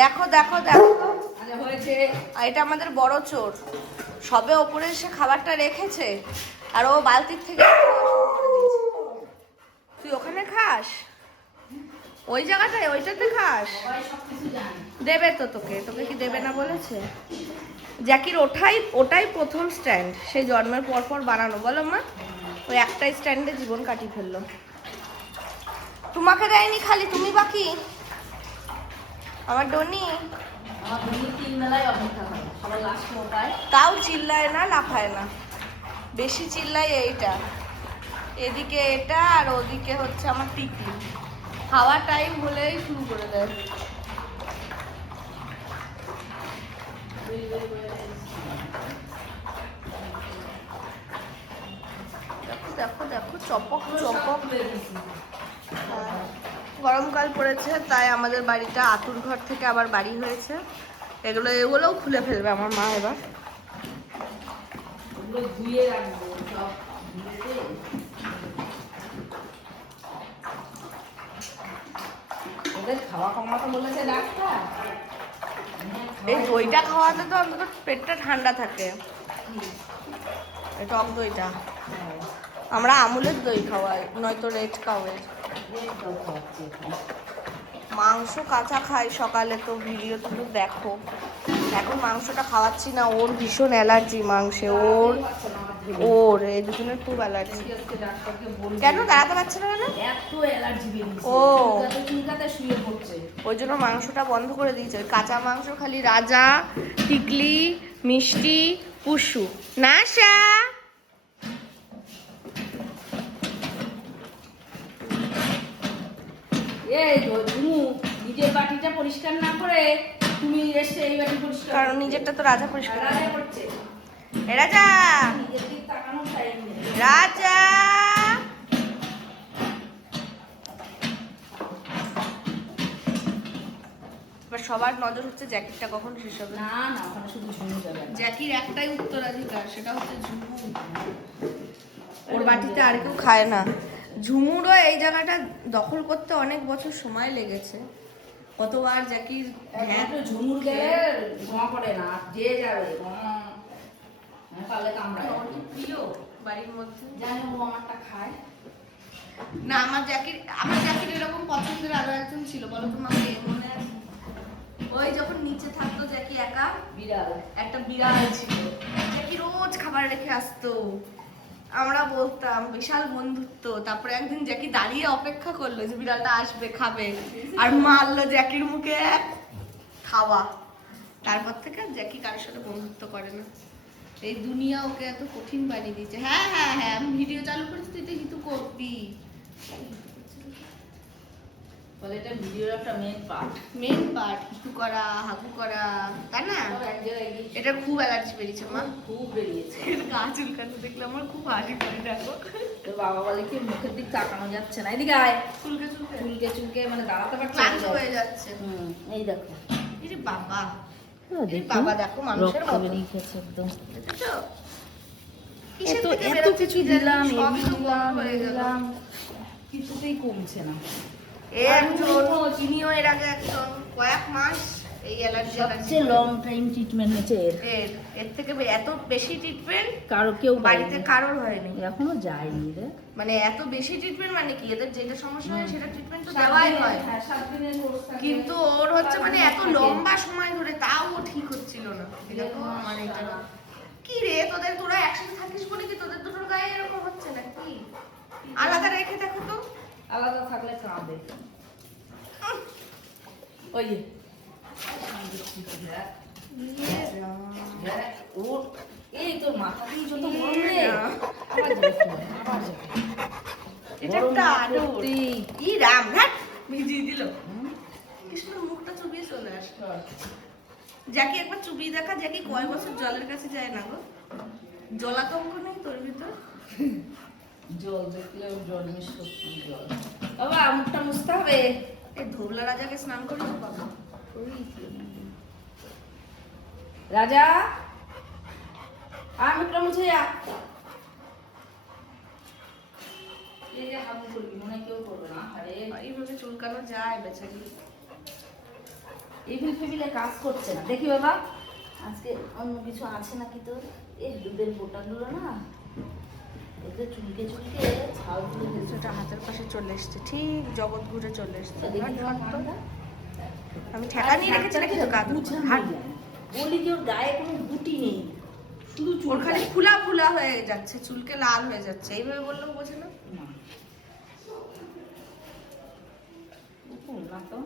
দেখো দেখো দেখো, হয়েছে। আর এটা আমাদের বড় চোর, সবে ওপরে এসে খাবারটা রেখেছে আর ও বালতির থেকে তুই ওখানে খাস, ওই জায়গাটায় ওইটাতে খাস, দেবে তো তোকে, তোকে কি দেবে না বলেছে? জ্যাকির ওটাই প্রথম স্ট্যান্ড, সেই জন্মের পর পর বানানো, বলো মা? ওই একটাই স্ট্যান্ডে জীবন কাটিয়ে ফেললো। তোমাকে দেয়নি খালি, তুমি বাকি। আমার ডনি তাও চিল্লায় না, লাফায় না, বেশি চিল্লায় এইটা। এদিকে এটা আর ওদিকে হচ্ছে আমার টিকলি, খাওয়া টাইম হলেই শুরু করে দেয়। দেখো দেখো দেখো, চপক চপক। গরমকাল পড়েছে তাই আমাদের বাড়িটা আতুর ঘর থেকে আবার বাড়ি হয়েছে। এগুলোও খুলে ফেলবে আমার মা এবার। ধুয়ে রাখবো সব। ওদের খাওয়া কমাতে বলেছে ডাক্তার। এই দইটা খাওয়াতে তো অন্তত পেটটা ঠান্ডা থাকে। টক দইটা আমরা আমুলের দই খাওয়াই, নয়তো রেড কাউয়ের। মাংস কাঁচা খাই সকালে, তো ভিডিও তুমি দেখো। এখন মাংসটা খাওয়াচ্ছি না, ওর ভীষণ অ্যালার্জি মাংসে, ওর এই দুজনের খুব অ্যালার্জি। কেন দাঁড়াতে পারছে না কেন? ও ওই জন্য মাংসটা বন্ধ করে দিয়েছে। কাঁচা মাংস খালি রাজা, টিকলি, মিষ্টি, পুষু, নাশা। নিজের বাটিটা পরিষ্কার না করে তুমি এসে এই বাটি পরিষ্কার, কারণ নিজেরটা তো রাজা পরিষ্কার করছে। রাজা রাজা এবার সবার নজর হচ্ছে জ্যাকিরটা কখন শেষ হবে। না না, ওখানে শুধু ঝুমু যাবে। জ্যাকির একটাই উত্তরাধিকার, সেটা হচ্ছে ঝুমু। ওর বাটিতে আর কেউ খায় না। ঝুমুরও এই জায়গাটা দখল করতে অনেক বছর সময় লেগেছে। কতবার জ্যাকির হ্যাঁ তো ঝুমুর গেলে ঘুমা পড়ে না, যে যাবে পারলে কামড়ায়। প্রিয় বাড়ির মধ্যে জানি ও আমারটা খায় না। আমার জ্যাকির এরকম পছন্দের আরো একজন ছিল, বলো তোমাকে মনে আছে? ওই যখন নিচে থাকতো জ্যাকি একা, বিড়াল, একটা বিড়াল ছিল, জ্যাকি রোজ খাবার রেখে আসতো। আমরা বলতাম বিশাল বন্ধুত্ব। তারপরে একদিন জ্যাকি দাঁড়িয়ে অপেক্ষা করলো যে বিড়ালটা আসবে খাবে, আর মারলো জ্যাকির মুখে খাওয়া। তারপর থেকে জ্যাকি কারোর সাথে বন্ধুত্ব করে না। এই দুনিয়া ওকে এত কঠিন বানিয়ে দিয়েছে। হ্যাঁ হ্যাঁ হ্যাঁ, আমি ভিডিও চালু করেছি, তুই তো হিতু করবি। বলে এটা ভিডিওর একটা মেন পার্ট হিতু করা, হাগু করা, তাই না? এটা খুব অ্যালার্জি বেরিয়েছে মা, খুব বেরিয়েছে। গা চুলকাতে দেখলে আমার খুব হাসি পায়। দেখো তোর বাবা বলে কি মুখের দিক তাকানো যাচ্ছে না, এদিকে আয়। চুলকে চুলকে চুলকে চুলকে মানে দাঁড়াতে পারছে না, ক্লান্ত হয়ে যাচ্ছে। এই দেখো, এই যে বাবা, এই বাবা দেখো মানুষের মতো বেরিয়েছে একদম। দেখেছো এত কিছু দিলাম, দিলাম, কিছুতেই কমছে না। চিনিও এর আগে একদম কয়েক মাস এই অ্যালার্জি, সবচেয়ে লং টাইম ট্রিটমেন্ট হচ্ছে এর থেকে এত বেশি ট্রিটমেন্ট কেউ বাড়িতে কারোর হয়নি, এখনো যায়নি রে। মানে এত বেশি ট্রিটমেন্ট মানে কি, এদের যেটা সমস্যা হয় সেটা ট্রিটমেন্ট তো দেওয়াই হয়, কিন্তু ওর হচ্ছে মানে এত লম্বা সময় ধরে তাও ও ঠিক হচ্ছিল না। দেখো মানে এটা কি রে, তোরা একসাথে থাকিস বলে কি তোদের দুটোর গায়ে এরকম হচ্ছে না কি? আলাদা রেখে দেখো তো, আলাদা থাকলে কাঁদে। ওই যে এই তোর মাথাতেই যত গরম রে, এটা একটা আদর। ই রাম ঘাট ভিজিয়ে দিল, কৃষ্ণ মুখটা চুবিয়ে চলে আসলো। জ্যাকি একবার চুবিয়ে দেখা, জ্যাকি কয় বছর জলের কাছে যায় না গো। জলাতঙ্ক নেই তোর ভিতর? জল দেখলেও জল মিস করছি। জল বাবা মুখটা মুছতে হবে। এই ধোবলা রাজাকে স্নান করিয়েছো বাবা? রাজা আর মুখটা মুছে যা। এই যে হাবু করবি, মনে কেউ করবে না। আরে এইভাবে চুলকানো যায় বেচারি। টেবিল ফেবিলে কাজ করছে না। দেখি বাবা আজকে অন্য কিছু আছে নাকি তোর? এই দুধের বোটাগুলো না এতে চুলকে চুলকে ছালগুলো সেটা হাতের পাশে চলে এসছে, ঠিক জগৎ ঘুরে চলে এসছে। আমি ঠেকা নিয়ে রেখেছি নাকি তো কাঁদবো? বলি যে ওর গায়ে কোনো গুটি নেই, শুধু চুল ওর খালি ফুলা ফুলা হয়ে যাচ্ছে, চুলকে লাল হয়ে যাচ্ছে, এইভাবে বললেও বোঝে না। না তো